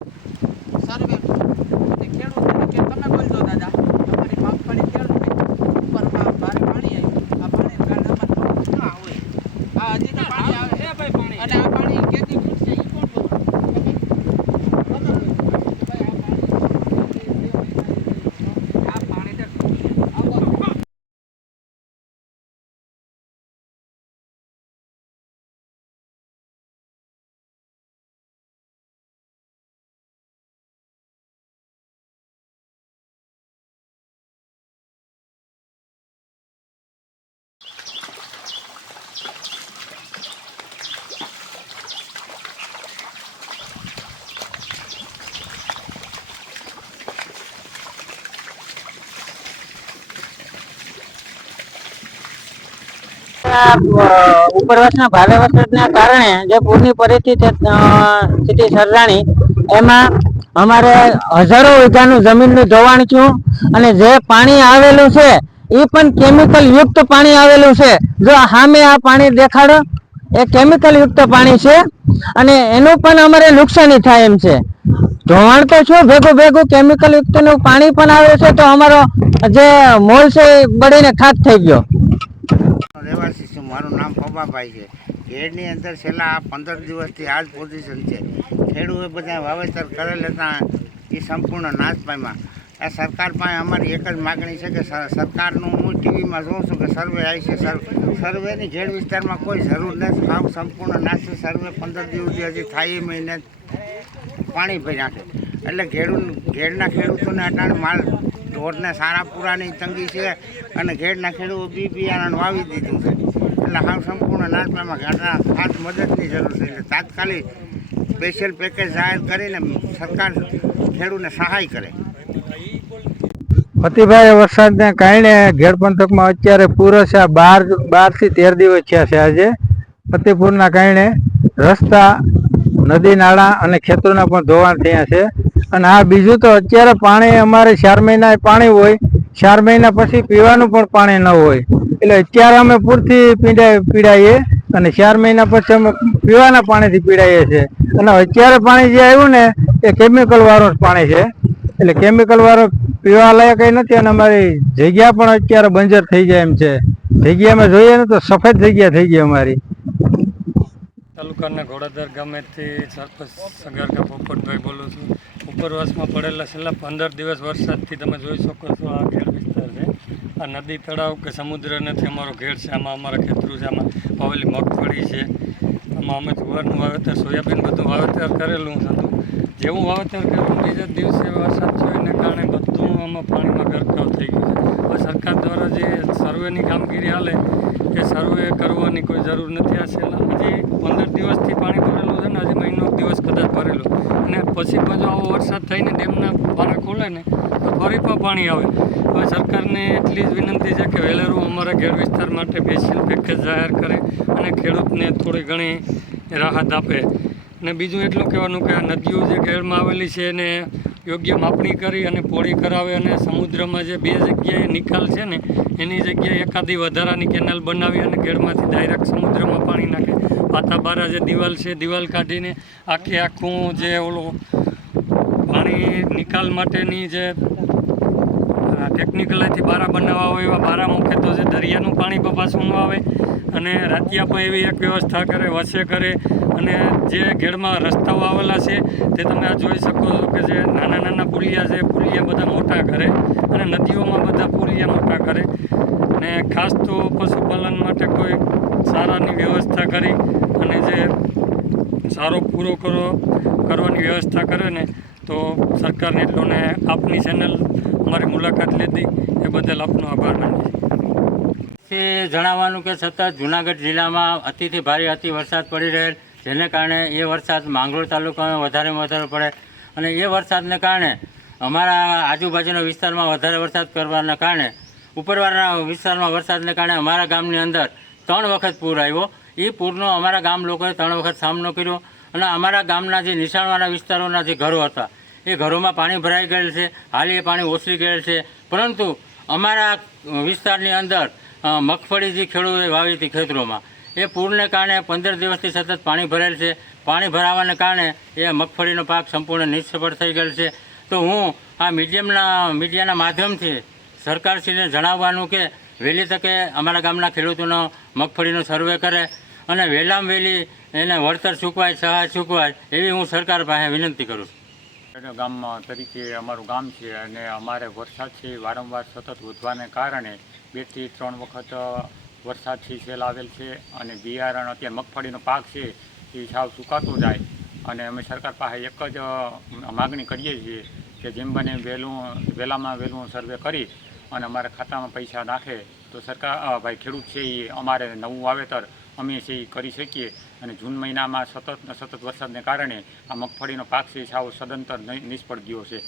સર્વે તે ખેડૂતોને કે તમે બોલજો દાદા તમારી મગફળી ખેડૂત ઉપર ભારે પાણી આવ્યું આ પાણી ગાડામાં ના હોય આ હજી તો પાણી આવે એ ભાઈ પાણી અને આ પાણી કેદી ખૂટશે ઈ કોણ બોલે? ખબર? ખબર હોય. ભાઈ આ પાણી આ પાણી તો આ, ઉપરવાસના ભારે વરસાદના કારણે જે પૂરની પરિસ્થિતિ સ્થિતિ સર્જાણી, એમાં અમારે હજારો વીઘાનું જમીનનું ધોવાણ થયું અને જે પાણી આવેલું છે એ પણ કેમિકલ યુક્ત પાણી આવેલું છે. જો સામે આ પાણી દેખાડો, એ કેમિકલ યુક્ત પાણી છે અને એનું પણ અમારે નુકસાની થાય એમ છે. ધોવાણ તો શું, ભેગું ભેગું કેમિકલ યુક્તનું પાણી પણ આવે છે, તો અમારો જે મોલ છે, એ બળીને ખાક થઈ ગયો. રહેવાસી છું. મારું નામ પબાભાઈ છે. ઘેડની અંદર છેલ્લા પંદર દિવસથી આ જ પોઝિશન છે. ખેડૂએ બધા વાવેતર કરેલ હતા એ સંપૂર્ણ નાશ પામ્યા. આ સરકાર પાસે અમારી એક જ માગણી છે કે સરકારનું હું ટીવીમાં જોઉં છું કે સર્વે આવી છે. સર, સર્વેની ઘેડ વિસ્તારમાં કોઈ જરૂર નથી. સાવ સંપૂર્ણ નાશ છે. સર્વે પંદર દિવસથી હજી થાય મહિને પાણી ભરી નાખે. એટલે ખેડૂત ઘેડના ખેડૂતોને અટાણે માલ ઢોરને સારા પૂરાની તંગી છે અને ઘેડના ખેડૂતો બી બિયારણ વાવી દીધું છે. એટલે હાવ સંપૂર્ણ પામ્યા ઘરના ખાસ મદદની જરૂર છે. એટલે તાત્કાલિક સ્પેશિયલ પેકેજ જાહેર કરીને સરકાર ખેડૂતને સહાય કરે. અતિભારે વરસાદને કારણે ઘેડ પંથકમાં અત્યારે પૂરો છે. બાર, બારથી તેર દિવસ થયા છે આજે. ફતેપુરના કારણે રસ્તા, નદી, નાળા અને ખેતરોના પણ ધોવાણ થયા છે. અને આ બીજું તો અત્યારે પાણી અમારે ચાર મહિના પાણી હોય, ચાર મહિના પછી પીવાનું પણ પાણી ન હોય. એટલે અત્યારે અમે પૂરથી પીડાય, પીડાઈએ અને ચાર મહિના પછી અમે પીવાના પાણીથી પીડાઈએ છીએ. અને અત્યારે પાણી જે આવ્યું ને, એ કેમિકલ વાળું પાણી છે. એટલે કેમિકલ વાળું પીવા લાયક નથી અને અમારી જગ્યા પણ અત્યારે બંજર થઈ જાય એમ છે. જગ્યામાં જોઈએ ને તો સફેદ જગ્યા થઈ ગઈ અમારી. તાલુકાના ઘોડાદર ગામેથી સરપંચ સગારકા પોપટભાઈ બોલું છું. ઉપરવાસમાં પડેલા છેલ્લા પંદર દિવસ વરસાદથી તમે જોઈ શકો છો આ ઘેર વિસ્તાર છે. આ નદી તળાવ કે સમુદ્ર નથી, અમારો ઘેર છે, આમાં અમારા ખેતરું છે, આમાં વાવેલી મગફળી છે. આમાં અમે જુવારનું વાવેતર, સોયાબીન બધું વાવેતર કરેલું હતું જેવું વાવેતર કર્યું બીજા દિવસે વરસાદ થયો એને કારણે બધું આમાં પાણીમાં ગરકાવ થઈ ગયું છે. હવે સરકાર દ્વારા જે સર્વેની કામગીરી હાલે એ સર્વે કરવાની કોઈ જરૂર નથી આ છેલ્લા હજી પંદર દિવસથી પાણી ભરેલું છે ને હજી મહિનો દિવસ કદાચ ભરેલું. અને પછી પાછો આવો વરસાદ થઈને ડેમના પારા ખોલે ને, તો ફરી પણ પાણી આવે. હવે સરકારને એટલી જ વિનંતી છે કે વહેલેરું અમારા ઘેર વિસ્તાર માટે બેસીલ પેકેજ જાહેર કરે અને ખેડૂતને થોડી ઘણી રાહત આપે. અને બીજું એટલું કહેવાનું કે આ નદીઓ જે ઘેરમાં આવેલી છે એને યોગ્ય માપણી કરી અને પોળી કરાવે અને સમુદ્રમાં જે બે જગ્યાએ નિકાલ છે ને, એની જગ્યાએ એકાદી વધારાની કેનાલ બનાવી અને ઘેડમાંથી ડાયરેક્ટ સમુદ્રમાં પાણી નાખે. પાતાબારા જે દિવાલ છે, દિવાલ કાઢીને આખે આખું જે ઓલું પાણી નિકાલ માટેની જે ટેકનિકલાથી બારા બનાવવા હોય એવા બારા મૂકે તો જે દરિયાનું પાણી પાછું આવે અને રાતિયા પણ એવી એક વ્યવસ્થા કરે, વસે કરે અને જે ઘેડમાં રસ્તાઓ આવેલા છે તે તમે આ જોઈ શકો છો કે જે નાના નાના પુલિયા છે, પુલિયા બધા મોટા કરે અને નદીઓમાં બધા પુલિયા મોટા કરે અને ખાસ તો પશુપાલન માટે કોઈ સારાની વ્યવસ્થા કરી અને જે સારો પૂરો કરો, કરવાની વ્યવસ્થા કરે ને તો સરકારને એટલો ને આપની ચેનલ અમારી મુલાકાત લીધી. એ બદલ આપનો આભાર માનીએ જણાવવાનું કે સતત જુનાગઢ જિલ્લામાં અતિથી ભારે અતિ વરસાદ પડી રહેલ, જેને કારણે એ વરસાદ માંગરોળ તાલુકામાં વધારેમાં વધારે પડે. અને એ વરસાદને કારણે અમારા આજુબાજુના વિસ્તારમાં વધારે વરસાદ કરવાના કારણે ઉપરવાળાના વિસ્તારમાં વરસાદને કારણે અમારા ગામની અંદર ત્રણ વખત પૂર આવ્યો. એ પૂરનો અમારા ગામ લોકોએ ત્રણ વખત સામનો કર્યો. અને અમારા ગામના જે નિશાણવાળા વિસ્તારોના જે ઘરો હતા એ ઘરોમાં પાણી ભરાઈ ગયેલ છે, હાલ એ પાણી ઓસરી ગયેલ છે. પરંતુ અમારા વિસ્તારની અંદર મગફળી જે ખેડૂતોએ વાવી હતી ખેતરોમાં. એ પૂરને કારણે પંદર દિવસથી સતત પાણી ભરેલ છે. પાણી ભરાવાને કારણે એ મગફળીનો પાક સંપૂર્ણ નિષ્ફળ થઈ ગયેલ છે. તો હું આ મીડિયમના, મીડિયાના માધ્યમથી સરકારશ્રીને જણાવવાનું કે વહેલી તકે અમારા ગામના ખેડૂતોનો મગફળીનો સર્વે કરે અને વહેલામાં વહેલી એને વળતર ચૂકવાય, સહાય ચૂકવાય એવી હું સરકાર પાસે વિનંતી કરું છું. અને ગામમાં તરીકે અમારું ગામ છે અને અમારે વરસાદ છે, વારંવાર સતત વધવાને કારણે બેથી ત્રણ વખત વરસાદ છે આવેલ છે અને બિયારણ અત્યારે મગફળીનો પાક છે એ સાવ સુકાતો જાય અને અમે સરકાર પાસે એક જ માગણી કરીએ છીએ કે જેમ બને વહેલું, વહેલામાં વહેલું સર્વે કરી અને અમારા ખાતામાં પૈસા નાખે. તો સરકાર ભાઈ ખેડૂત છે એ અમારે નવું વાવેતર અમે છે એ કરી શકીએ અને જૂન મહિનામાં સતત સતત વરસાદને કારણે આ મગફળીનો પાક છે સાવ સદંતર નિષ્ફળ ગયો છે.